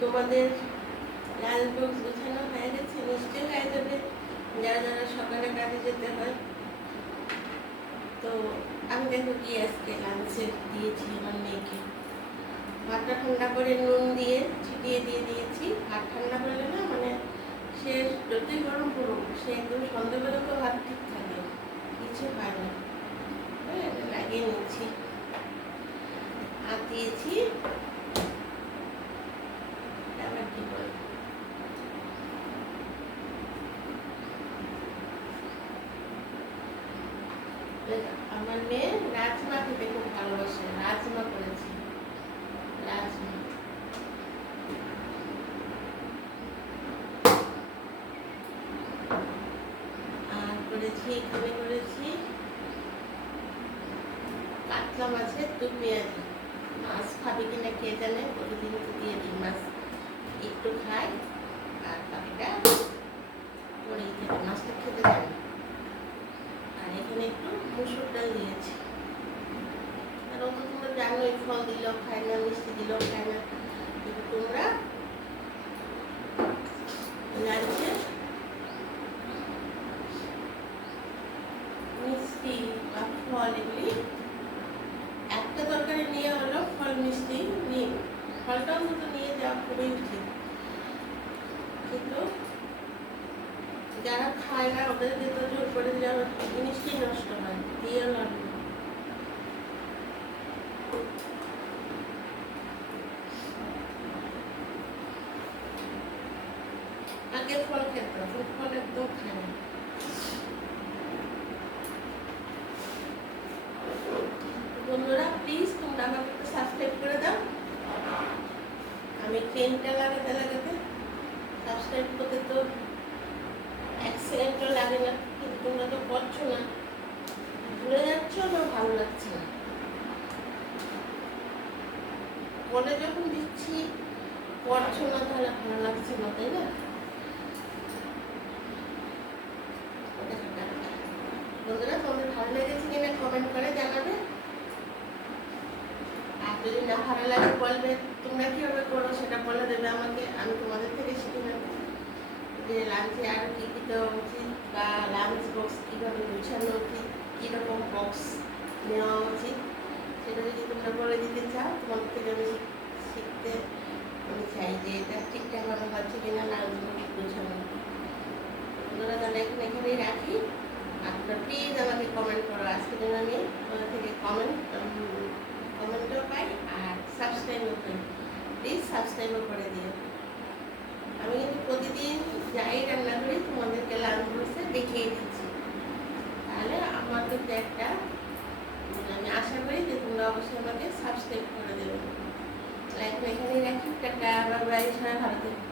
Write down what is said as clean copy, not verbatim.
তোমাদের lunch box গোছানো হয়ে গেছে, নিশ্চয়ই হয়ে যাবে যারা যারা সকালে কাজে যেতে হয়। তো আমি দেখো কি আজকে লাঞ্চে দিয়েছি আমার মেয়েকে, ভাতটা ঠান্ডা করে নুন দিয়ে ছিটিয়ে দিয়ে দিয়েছি। ভাত ঠান্ডা করলে না মানে সে যতই গরম পড়ুক সে একদম সন্ধ্যাবেলা তো ভাত ঠিক থাকে, কিছু হয় না। হ্যাঁ, এটা লাগিয়ে নিচ্ছি। আর দিয়েছি আবার কি বল, আমার মেয়ে রাজমা খেতে খুব ভালোবাসে, রাজমা করেছি। রাজমা আর করেছি, এখানে করেছি কাতলা মাছের দু পেঁয়াজি। মাছ খাবি কিনা কে জানে, প্রতিদিন তো দিয়ে দিই মাছ, একটু খাই আর বাকিটা পরেই খেতে, মাছটা খেতে যায় না। আর এখানে একটু মুসুর ডাল দিয়েছি। আর অত তোমরা জানোই ফল দিলেও খায় না, মিষ্টি দিলেও খায় না, কিন্তু তোমরা লাঞ্চে মিষ্টি বা ফল এগুলি একটা তরকারি নিয়ে হলো ফল মিষ্টি নিয়ে, ফলটা অন্তত নিয়ে যাওয়া খুবই উচিত। কিন্তু যারা খায় না ওদেরকে তো জোর করে যাওয়া জিনিসটি নষ্ট হয়, দিয়ে লাগবে। আগে ফল খেতাম, ফল একদম খায় না। বন্ধুরা প্লিজ তোমরা আমাকে একটু সাবস্ক্রাইব করে দাও। আমি ট্রেনটা লাগাতে লাগাতে সাবস্ক্রাইব করতে তো 1 সেকেন্ডও লাগে না, কিন্তু তোমরা তো করছো না, ভুলে যাচ্ছ না, ভালো লাগছে না। বলে যখন দিচ্ছি করছো না তাহলে ভালো লাগছে না, তাই না? বন্ধুরা তোমাদের ভালো লেগেছে কিনা কমেন্ট করে জানাবে। আর যদি না ভালো লাগে বলবে, তোমরা কীভাবে করো সেটা বলে দেবে আমাকে, আমি তোমাদের থেকে শিখে নেব যে লাঞ্চে আরও কী কী দেওয়া উচিত, বা লাঞ্চ বক্স কীভাবে গুছানো উচিত, কীরকম বক্স নেওয়া উচিত, সেটা যদি তোমরা বলে দিতে চাও তোমাদের থেকে আমি শিখতে আমি চাই যে এটা ঠিকঠাকভাবে হচ্ছে কিনা লাঞ্চ বক্স গুছানো। তোমরা তাহলে এখন এখানেই রাখি। আপনারা প্লিজ আমাকে কমেন্ট করো, আজকে যেন আমি তোমাদের থেকে কমেন্টও পাই আর সাবস্ক্রাইবও পাই। প্লিজ সাবস্ক্রাইবও করে দিও। আমি কিন্তু প্রতিদিন যাই রান্না করি তোমাদেরকে লাঞ্চ বক্সে দেখিয়ে দিচ্ছি, তাহলে আমার কিন্তু একটা আমি আশা করি যে তোমরা অবশ্যই আমাকে সাবস্ক্রাইব করে দেবে। এখন এখানেই রাখি, টাটা, বাই বাই, সবাই ভালো থেকো।